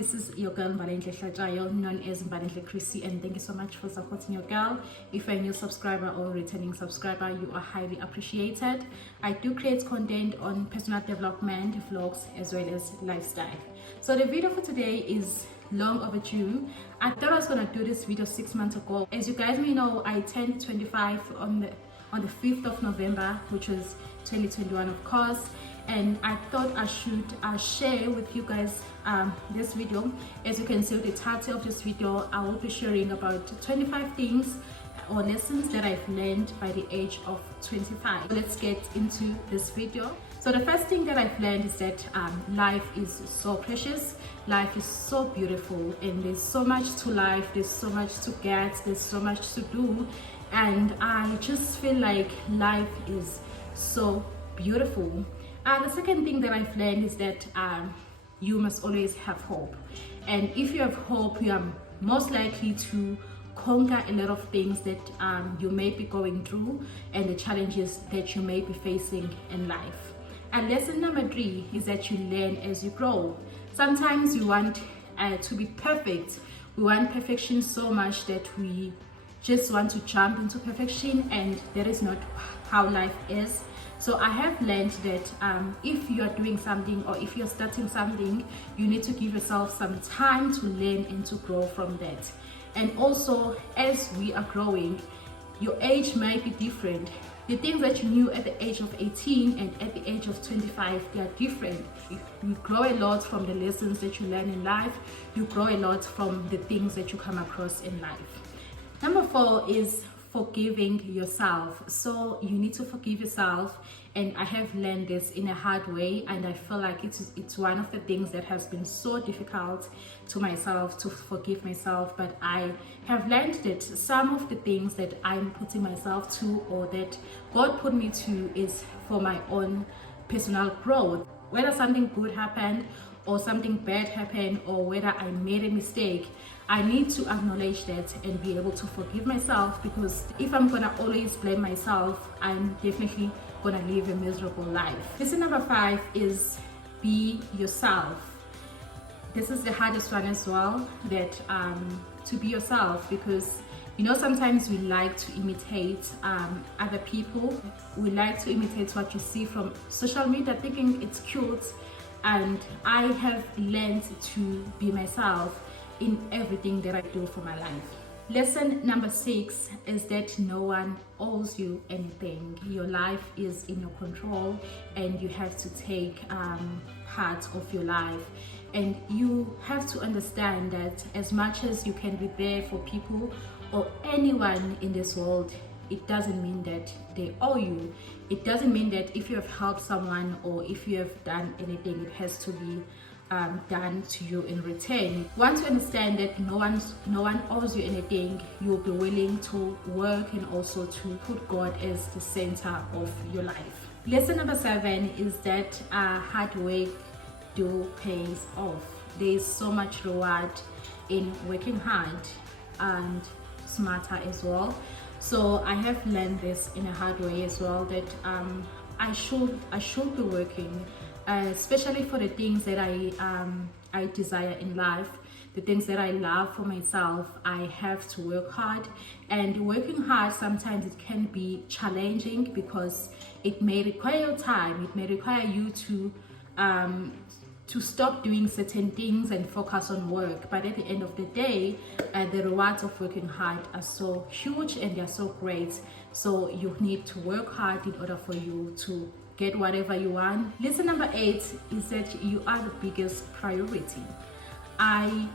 This is your girl Mbalenhle Chrissie, known as Mbalenhle Chrissie, and thank you so much for supporting your girl. If you're a new subscriber or returning subscriber, you are highly appreciated. I do create content on personal development, vlogs, as well as lifestyle. So the video for today is long overdue. I thought I was gonna do this video 6 months ago. As you guys may know, I turned 25 on the 5th of November, which was 2021, of course. And I thought I should share with you guys this video. As you can see with the title of this video, I will be sharing about 25 things or lessons that I've learned by the age of 25. So let's get into this video. So the first thing that I've learned is that life is so precious, life is so beautiful, and there's so much to life, there's so much to get, there's so much to do, and I just feel like life is so beautiful. The second thing that I've learned is that you must always have hope, and if you have hope, you are most likely to conquer a lot of things that you may be going through and the challenges that you may be facing in life. And lesson number 3 is that you learn as you grow. Sometimes we want to be perfect. We want perfection so much that we just want to jump into perfection, and that is not how life is. So I have learned that if you are doing something or if you're starting something, you need to give yourself some time to learn and to grow from that. And also, as we are growing, your age might be different. The things that you knew at the age of 18 and at the age of 25, they are different. You grow a lot from the lessons that you learn in life. You grow a lot from the things that you come across in life. Number 4 is forgiving yourself. So you need to forgive yourself, and I have learned this in a hard way, and I feel like it's one of the things that has been so difficult to myself, to forgive myself. But I have learned that some of the things that I'm putting myself to, or that God put me to, is for my own personal growth. Whether something good happened or something bad happened, or whether I made a mistake, I need to acknowledge that and be able to forgive myself, because if I'm gonna always blame myself, I'm definitely gonna live a miserable life. Lesson number 5 is be yourself. This is the hardest one as well, that to be yourself, because you know, sometimes we like to imitate other people. We like to imitate what you see from social media, thinking it's cute. And I have learned to be myself in everything that I do for my life. Lesson number 6 is that no one owes you anything. Your life is in your control, and you have to take part of your life. And you have to understand that as much as you can be there for people or anyone in this world, it doesn't mean that they owe you. It doesn't mean that if you have helped someone or if you have done anything, it has to be done to you in return. Once you understand that no one owes you anything, you'll be willing to work and also to put God as the center of your life. Lesson number 7 is that hard work pays off. There is so much reward in working hard and smarter as well. So I have learned this in a hard way as well, that I should be working, especially for the things that I desire in life, the things that I love for myself. I have to work hard, and working hard sometimes it can be challenging, because it may require your time. It may require you to stop doing certain things and focus on work. But at the end of the day, the rewards of working hard are so huge and they're so great. So you need to work hard in order for you to get whatever you want. Lesson number 8 is that you are the biggest priority. I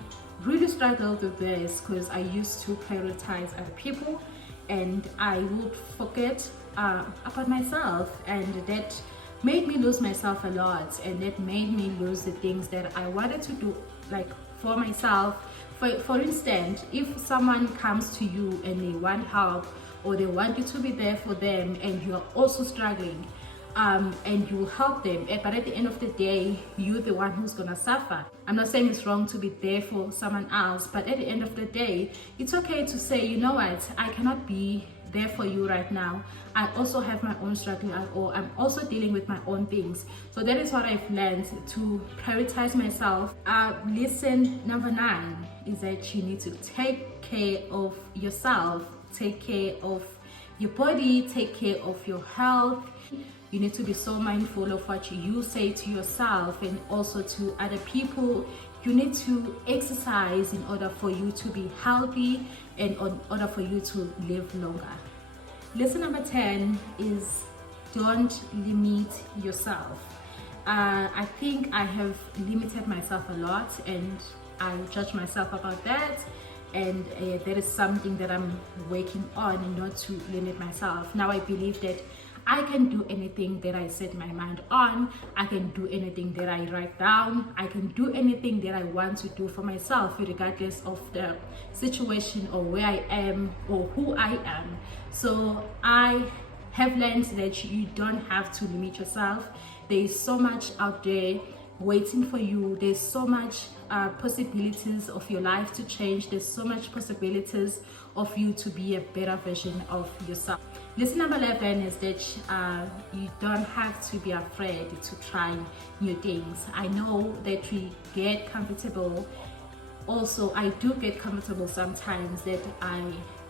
really struggled with this because I used to prioritize other people, and I would forget about myself, and that made me lose myself a lot, and that made me lose the things that I wanted to do, like for myself. For instance, if someone comes to you and they want help, or they want you to be there for them, and you are also struggling, and you help them, but at the end of the day, you're the one who's gonna suffer. I'm not saying it's wrong to be there for someone else, but at the end of the day, it's okay to say, you know what, I cannot be there for you right now. I also have my own struggle, or I'm also dealing with my own things. So that is what I've learned, to prioritize myself. Lesson number 9 is that you need to take care of yourself, take care of your body, take care of your health. You need to be so mindful of what you say to yourself and also to other people. You need to exercise in order for you to be healthy and in order for you to live longer. Lesson number 10 is don't limit yourself. I think I have limited myself a lot, and I judge myself about that. And that is something that I'm working on, not to limit myself. Now I believe that I can do anything that I set my mind on. I can do anything that I write down. I can do anything that I want to do for myself, regardless of the situation or where I am or who I am. So I have learned that you don't have to limit yourself. There is so much out there waiting for you. There's so much possibilities of your life to change. There's so much possibilities of you to be a better version of yourself. Lesson number 11 is that you don't have to be afraid to try new things. I know that we get comfortable. Also, I do get comfortable sometimes, that I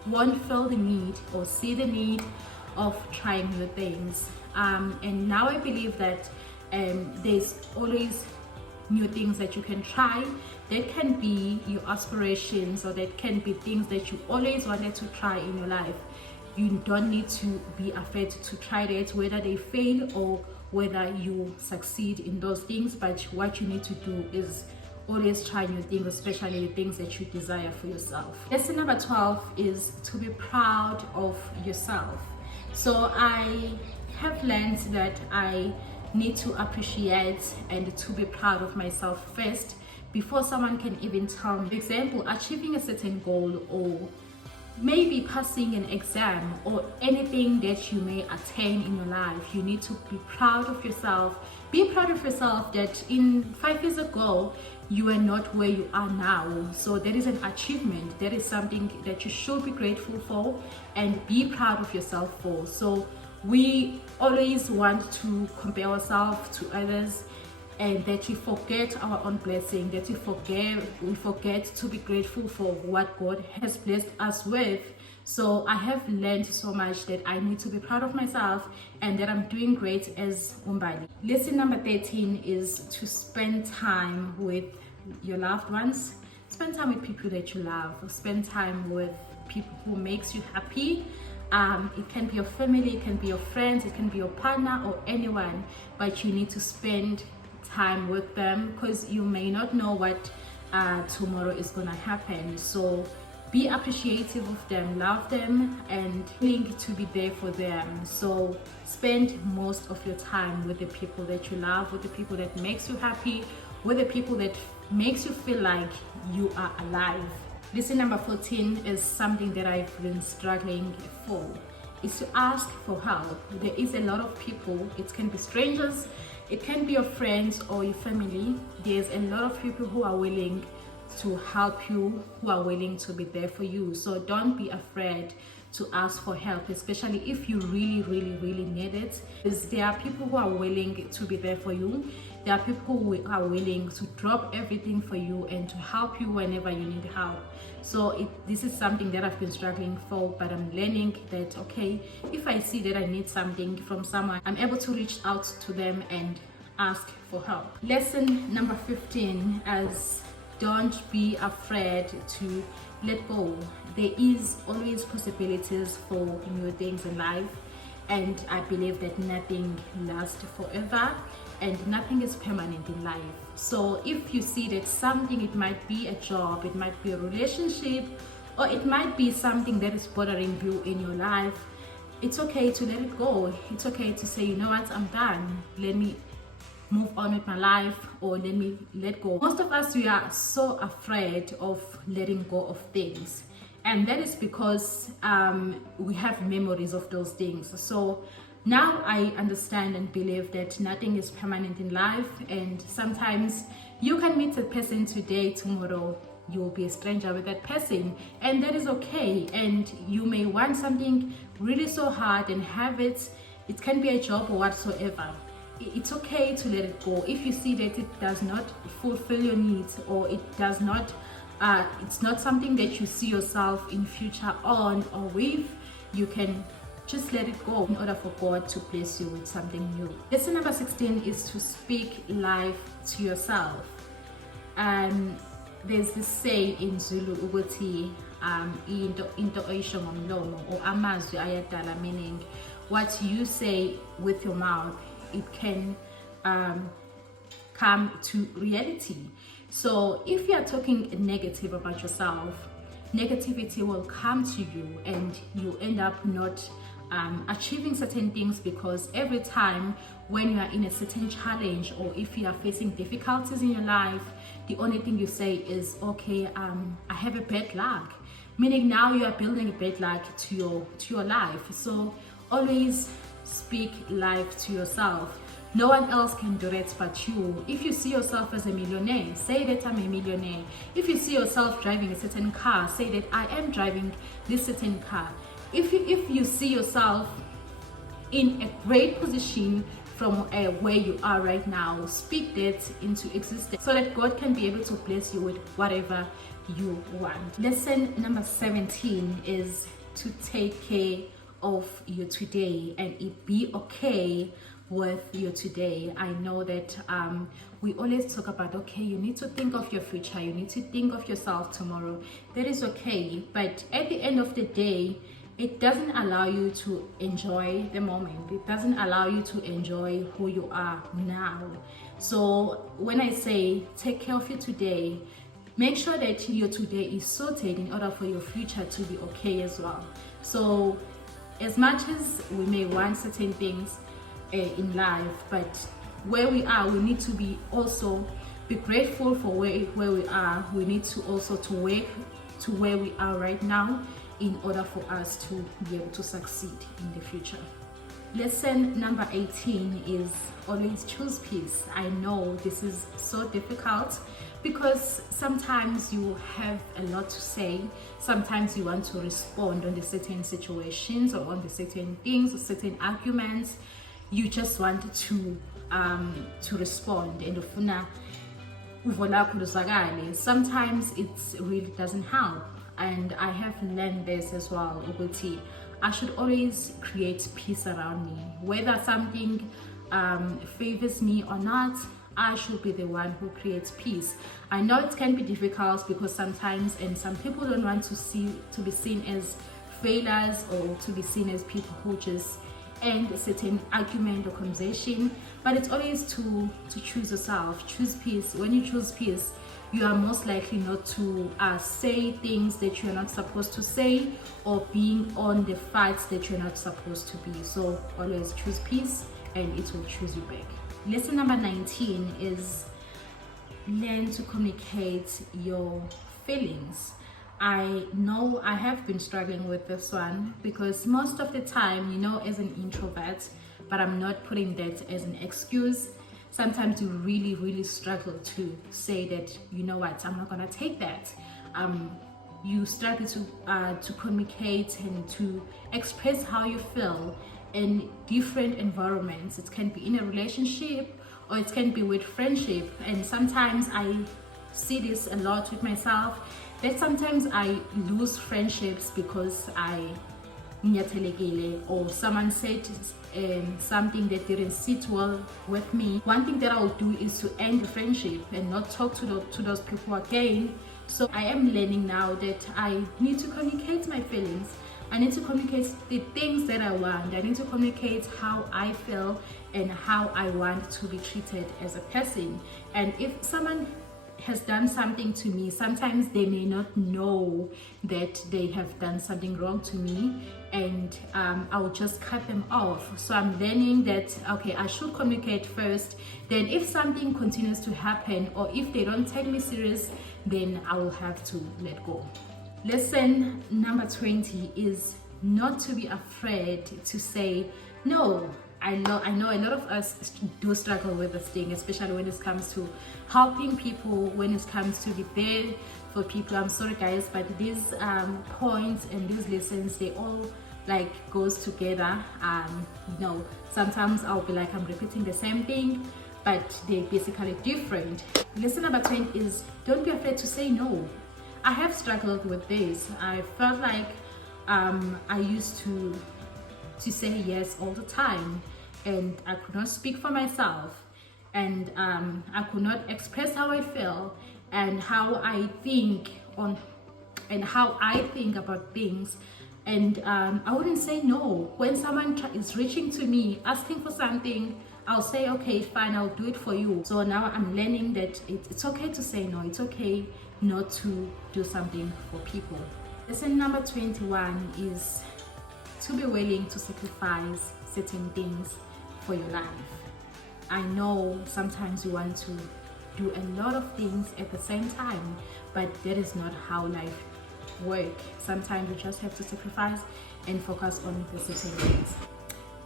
won't feel the need or see the need of trying new things. And now I believe that there's always new things that you can try. That can be your aspirations, or that can be things that you always wanted to try in your life. You don't need to be afraid to try it, whether they fail or whether you succeed in those things. But what you need to do is always try new things, especially the things that you desire for yourself. Lesson number 12 is to be proud of yourself. So I have learned that I need to appreciate and to be proud of myself first before someone can even tell me. For example, achieving a certain goal, or maybe passing an exam, or anything that you may attain in your life, you need to be proud of yourself. Be proud of yourself that in 5 years ago you are not where you are now. So that is an achievement. That is something that you should be grateful for and be proud of yourself for. So we always want to compare ourselves to others, and that we forget our own blessing, that we forget to be grateful for what God has blessed us with. So I have learned so much that I need to be proud of myself and that I'm doing great as Mbalenhle. Lesson number 13 is to spend time with your loved ones. Spend time with people that you love. Spend time with people who makes you happy. It can be your family, it can be your friends, it can be your partner or anyone, but you need to spend time with them, because you may not know what tomorrow is gonna happen. So be appreciative of them, love them, and think to be there for them. So spend most of your time with the people that you love, with the people that makes you happy, with the people that makes you feel like you are alive. Lesson number 14 is something that I've been struggling for, is to ask for help. There is a lot of people, it can be strangers, it can be your friends or your family. There's a lot of people who are willing to help you, who are willing to be there for you. So don't be afraid to ask for help, especially if you really need it. Because there are people who are willing to be there for you. There are people who are willing to drop everything for you and to help you whenever you need help. So this is something that I've been struggling for, but I'm learning that, okay, if I see that I need something from someone, I'm able to reach out to them and ask for help. Lesson number 15 is don't be afraid to let go. There is always possibilities for new things in life, and I believe that nothing lasts forever and nothing is permanent in life. So if you see that something, it might be a job, it might be a relationship, or it might be something that is bothering you in your life, it's okay to let it go. It's okay to say, you know what, I'm done, let me move on with my life, or let me let go. Most of us, we are so afraid of letting go of things, and that is because we have memories of those things. So now I understand and believe that nothing is permanent in life, and sometimes you can meet a person today, tomorrow you'll be a stranger with that person, and that is okay. And you may want something really so hard and have it. It can be a job or whatsoever. It's okay to let it go. If you see that it does not fulfill your needs, or it does not it's not something that you see yourself in future on or with, you can just let it go in order for God to bless you with something new. Lesson number 16 is to speak life to yourself. There's this saying in Zulu ukuthi into oyisho ngomlomo, or amazwi ayadala, meaning what you say with your mouth, it can come to reality. So if you are talking negative about yourself, negativity will come to you, and you end up not achieving certain things, because every time when you are in a certain challenge, or if you are facing difficulties in your life, the only thing you say is, okay, I have a bad luck, meaning now you are building a bad luck to your life. So always speak life to yourself. No one else can do that but you. If you see yourself as a millionaire, say that I'm a millionaire. If you see yourself driving a certain car, say that I am driving this certain car. If you see yourself in a great position from where you are right now, speak that into existence, so that God can be able to bless you with whatever you want. Lesson number 17 is to take care of your today, and be okay with your today. I know that we always talk about, okay, you need to think of your future, you need to think of yourself tomorrow. That is okay, but at the end of the day, it doesn't allow you to enjoy the moment. It doesn't allow you to enjoy who you are now. So when I say take care of your today, make sure that your today is sorted in order for your future to be okay as well. So as much as we may want certain things in life, but where we are, we need to be grateful for where we are. We need to also to work to where we are right now in order for us to be able to succeed in the future. Lesson number 18 is always choose peace. I know this is so difficult, because sometimes you have a lot to say. Sometimes you want to respond on the certain situations, or on the certain things, or certain arguments. You just want to respond, and sometimes it really doesn't help. And I have learned this as well, ukuthi I should always create peace around me. Whether something favors me or not, I should be the one who creates peace. I know it can be difficult, because sometimes, and some people don't want to be seen as failures, or to be seen as people who just end a certain argument or conversation. But it's always to choose yourself, choose peace. When you choose peace, you are most likely not to say things that you're not supposed to say, or being on the fights that you're not supposed to be. So always choose peace, and it will choose you back. Lesson number 19 is learn to communicate your feelings. I know I have been struggling with this one, because most of the time, as an introvert, but I'm not putting that as an excuse, sometimes you really struggle to say that, you know what, I'm not gonna take that. You struggle to communicate and to express how you feel in different environments. It can be in a relationship, or it can be with friendship. And sometimes I see this a lot with myself, that sometimes I lose friendships because or someone said something that didn't sit well with me. One thing that I will do is to end the friendship and not talk to those people again. So I am learning now that I need to communicate my feelings. I need to communicate the things that I want. I need to communicate how I feel and how I want to be treated as a person. And if someone has done something to me, sometimes they may not know that they have done something wrong to me, and I'll just cut them off. So I'm learning that, okay, I should communicate first. Then if something continues to happen, or if they don't take me serious, then I will have to let go. Lesson number 20 is not to be afraid to say no. I know a lot of us do struggle with this thing, especially when it comes to helping people, when it comes to be there for people. I'm sorry guys, but these points and these lessons, they all like goes together. You know, sometimes I'll be like I'm repeating the same thing, but they're basically different. Lesson number 20 is don't be afraid to say no. I have struggled with this. I felt like I used to say yes all the time, and I could not speak for myself, and I could not express how I feel and how I think about things. And I wouldn't say no. When someone is reaching to me asking for something, I'll say okay, fine, I'll do it for you. So now I'm learning that it's okay to say no. It's okay not to do something for people. Lesson number 21 is to be willing to sacrifice certain things for your life. I know sometimes you want to do a lot of things at the same time, but that is not how life works. Sometimes you just have to sacrifice and focus on the certain things.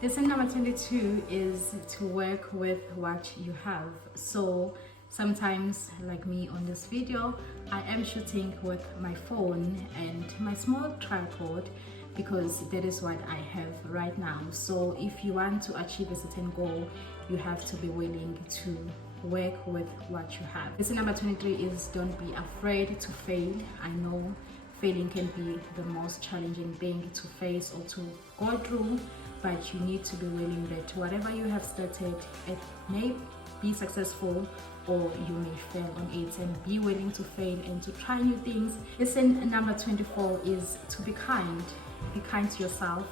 Lesson number 22 is to work with what you have. So sometimes, like me on this video, I am shooting with my phone and my small tripod because that is what I have right now. So if you want to achieve a certain goal, you have to be willing to work with what you have. Lesson number 23 is don't be afraid to fail. I know failing can be the most challenging thing to face or to go through, but you need to be willing that whatever you have started, it may be successful or you may fail on it, and be willing to fail and to try new things. Lesson number 24 is to be kind. Be kind to yourself,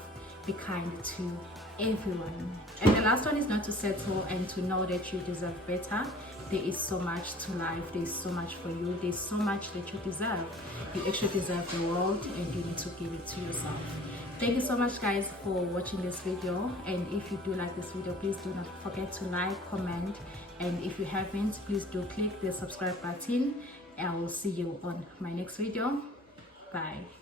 be kind to everyone. And the last one is not to settle and to know that you deserve better. There is so much to life, there's so much for you, there's so much that you deserve. You actually deserve the world, and you need to give it to yourself. Thank you so much guys for watching this video, and if you do like this video, please do not forget to like, comment, and if you haven't, please do click the subscribe button. I will see you on my next video. Bye.